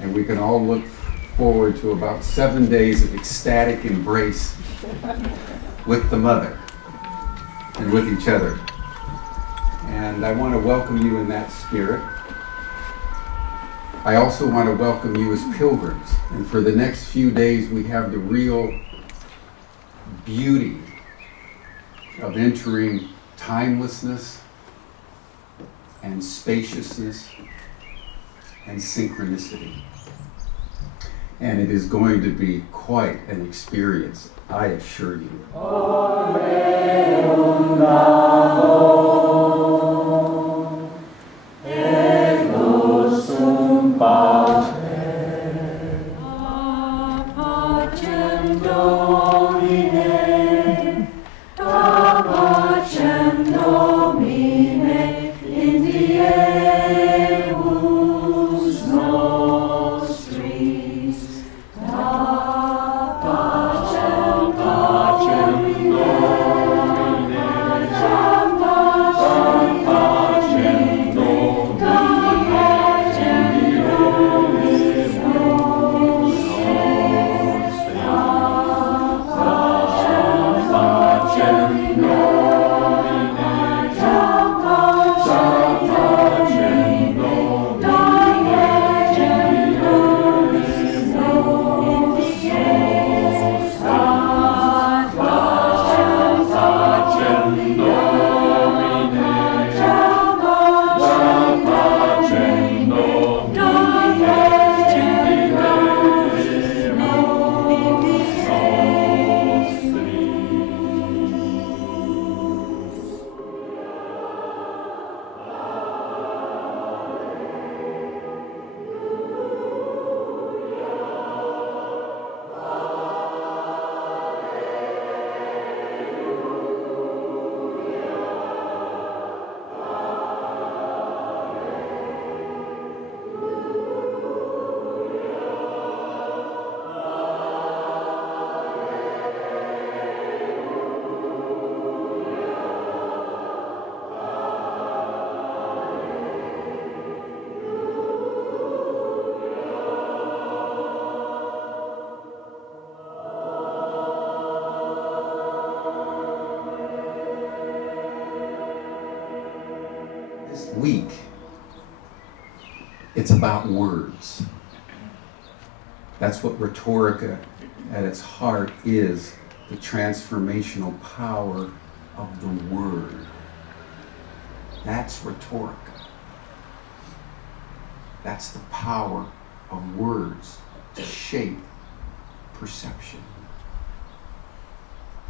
And we can all look forward to about 7 days of ecstatic embrace with the mother and with each other. And I want to welcome you in that spirit. I also want to welcome you as pilgrims. And for the next few days, we have the real beauty of entering timelessness and spaciousness and synchronicity. And it is going to be quite an experience, I assure you. Week, it's about words. That's what Rhetorica at its heart is, the transformational power of the word. That's Rhetorica. That's the power of words to shape perception.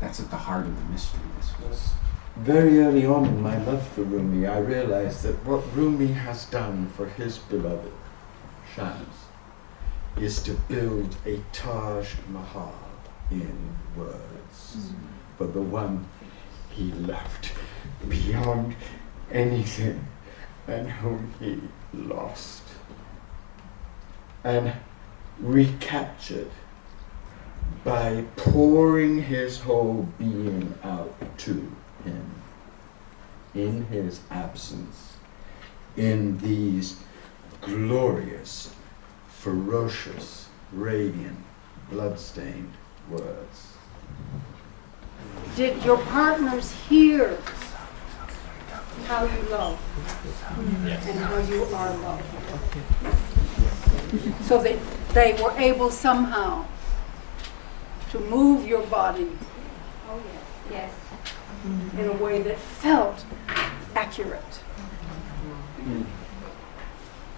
That's at the heart of the mystery this week. Very early on in my love for Rumi, I realized that what Rumi has done for his beloved Shams is to build a Taj Mahal in words for the one he loved beyond anything and whom he lost, and recaptured by pouring his whole being out to him in his absence, in these glorious, ferocious, radiant, blood-stained words. Did your partners hear how you love and how you are loved? So that they were able somehow to move your body Yes. in a way that felt accurate.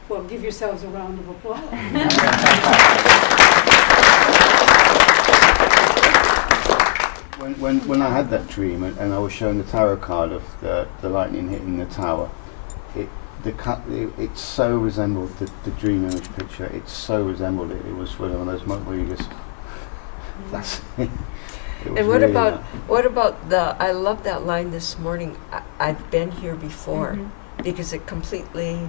Well, give yourselves a round of applause. When I had that dream and I was shown the tarot card of the lightning hitting the tower, it so resembled the dream image picture. It so resembled it. It was one of those moments where you just that's it. And what about the? I love that line this morning. I've been here before, because it completely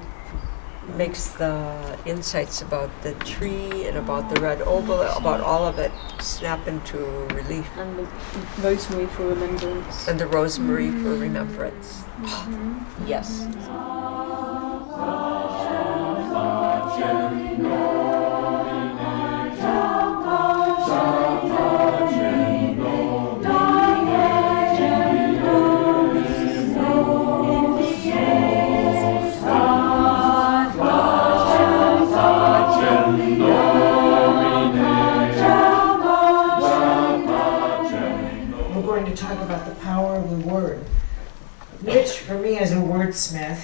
makes the insights about the tree and about the red oval, about all of it, snap into relief. And the rosemary for remembrance. And the rosemary for remembrance. Yes. wordsmith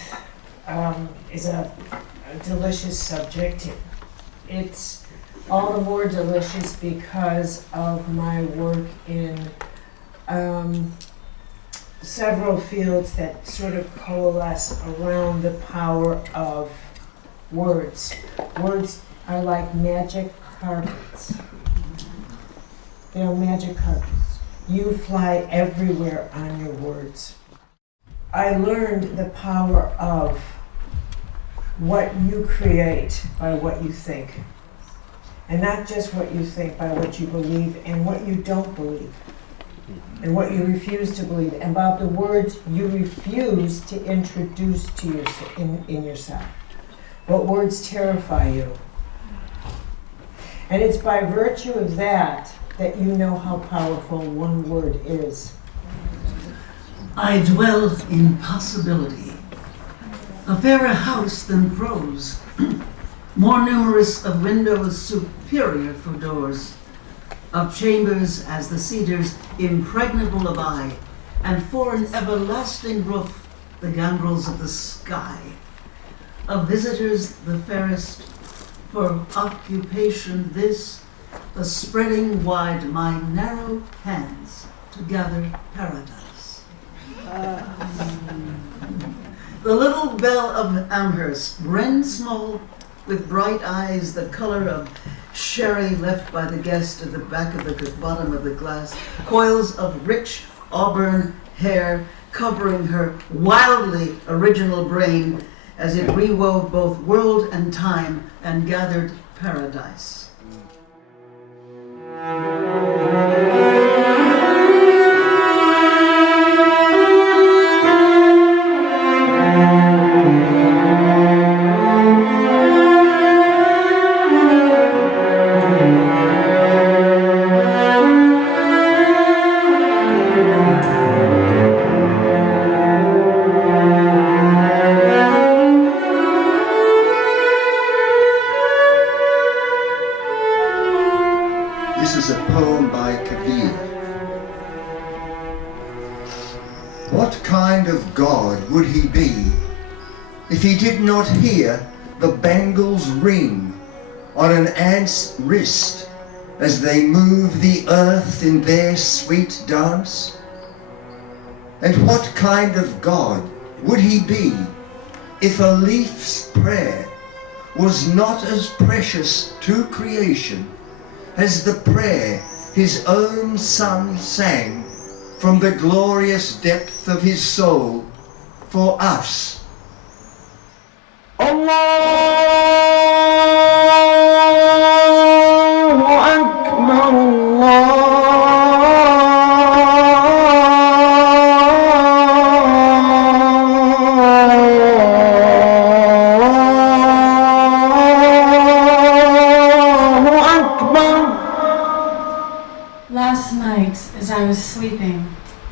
is a delicious subject. It's all the more delicious because of my work in several fields that sort of coalesce around the power of words. Words are like magic carpets. They are magic carpets. You fly everywhere on your words. I learned the power of what you create by what you think. And not just what you think, by what you believe and what you don't believe. And what you refuse to believe. And about the words you refuse to introduce to in yourself. What words terrify you. And it's by virtue of that that you know how powerful one word is. I dwell in possibility. A fairer house than prose, more numerous of windows superior for doors, of chambers as the cedars impregnable of eye, and for an everlasting roof the gambrels of the sky, of visitors the fairest, for occupation this, the spreading wide my narrow hands to gather paradise. The little bell of Amherst, wren small, with bright eyes the color of sherry left by the guest at the back of the bottom of the glass, coils of rich auburn hair covering her wildly original brain as it rewove both world and time and gathered paradise. If he did not hear the bangles ring on an ant's wrist as they move the earth in their sweet dance? And what kind of God would he be if a leaf's prayer was not as precious to creation as the prayer his own Son sang from the glorious depth of his soul for us? Allahu Akbar, Allahu Akbar. Last night, as I was sleeping,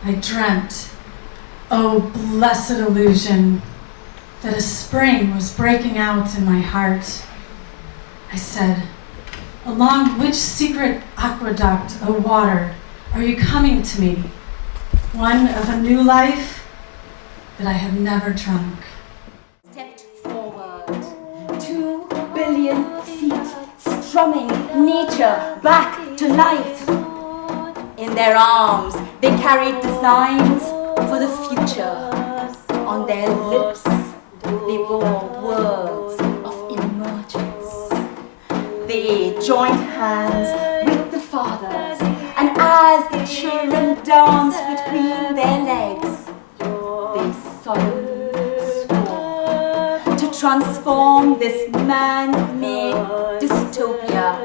I dreamt, oh blessed illusion, that a spring was breaking out in my heart. I said, along which secret aqueduct, O water, are you coming to me? One of a new life that I have never drunk. Stepped forward, 2 billion feet, strumming nature back to life. In their arms, they carried designs for the future. On their lips, they bore words of emergence. They joined hands with the fathers, and as the children danced between their legs, they solemnly swore to transform this man-made dystopia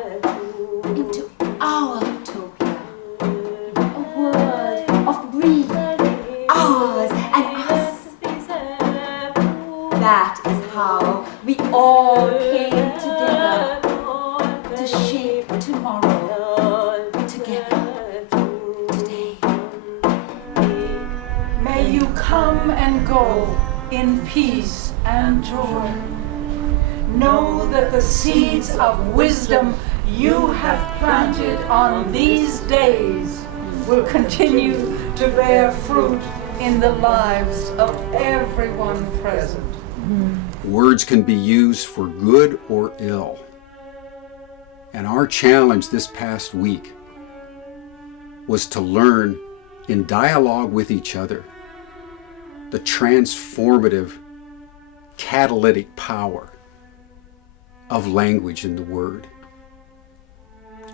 into our utopia. A world of we, ours, and us. That is how we all came together to shape tomorrow together today. May you come and go in peace and joy. Know that the seeds of wisdom you have planted on these days will continue to bear fruit in the lives of everyone present. Words can be used for good or ill. And our challenge this past week was to learn in dialogue with each other the transformative, catalytic power of language in the word.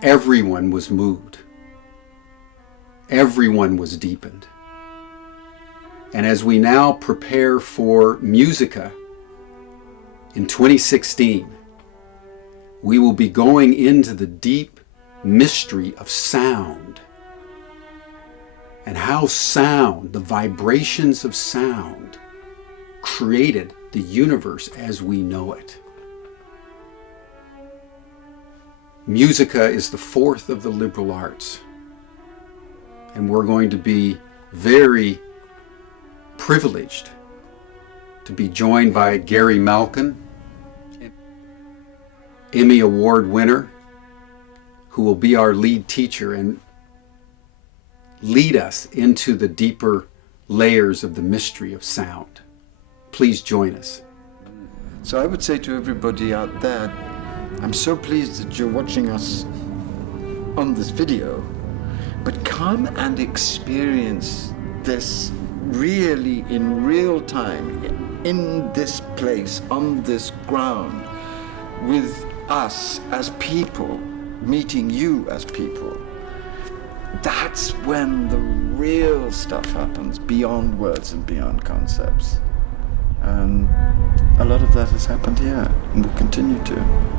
Everyone was moved. Everyone was deepened. And as we now prepare for Musica in 2016, we will be going into the deep mystery of sound and how sound, the vibrations of sound, created the universe as we know it. Musica is the fourth of the liberal arts, and we're going to be very privileged to be joined by Gary Malkin, Emmy Award winner, who will be our lead teacher and lead us into the deeper layers of the mystery of sound. Please join us. So I would say to everybody out there, I'm so pleased that you're watching us on this video, but come and experience this really in real time, in this place, on this ground, with us as people, meeting you as people. That's when the real stuff happens, beyond words and beyond concepts. And a lot of that has happened here, and will continue to.